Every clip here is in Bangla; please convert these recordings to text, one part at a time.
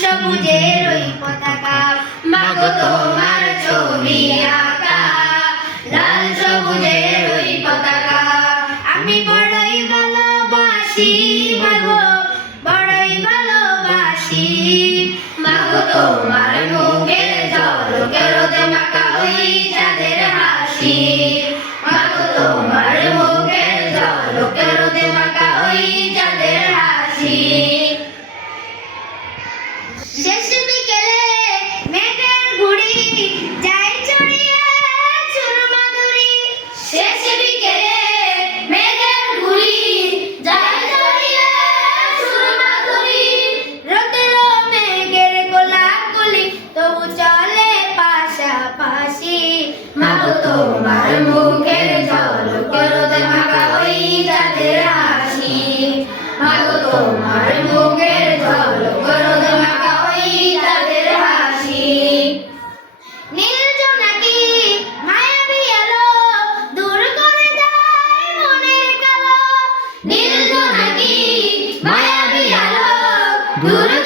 সবুজের ওই পতাকা মাগো তোমার ছবি আঁকা লাল সবুজের ওই পতাকা আমি বড়ই ভালোবাসি তোমার মুখে জল কেরো মাকা ওই যাদের হাসি। তোমার মুখের জল করতে মাখা ওই যাদের হাসি মাগো তোমার মুখের জল করতে মাখা ওই যাদের হাসি দূর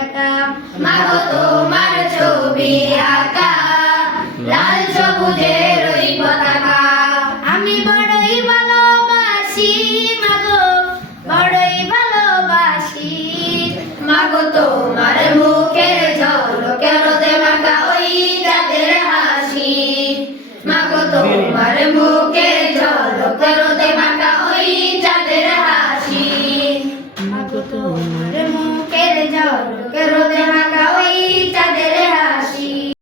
মাগো তোমার ছবি আঁকা। লাল সবুজের ওই পতাকা। আমি বড়ই ভালোবাসি, মাগো, বড়ই ভালোবাসি। মাগো তোমার মুখের ঝলকে রোদে মাখা ওই যাদের হাসি? মাগো তোমার মুখের ঝলকে রোদে মাখা ওই যাদের হাসি? মাগো তোমার que rodean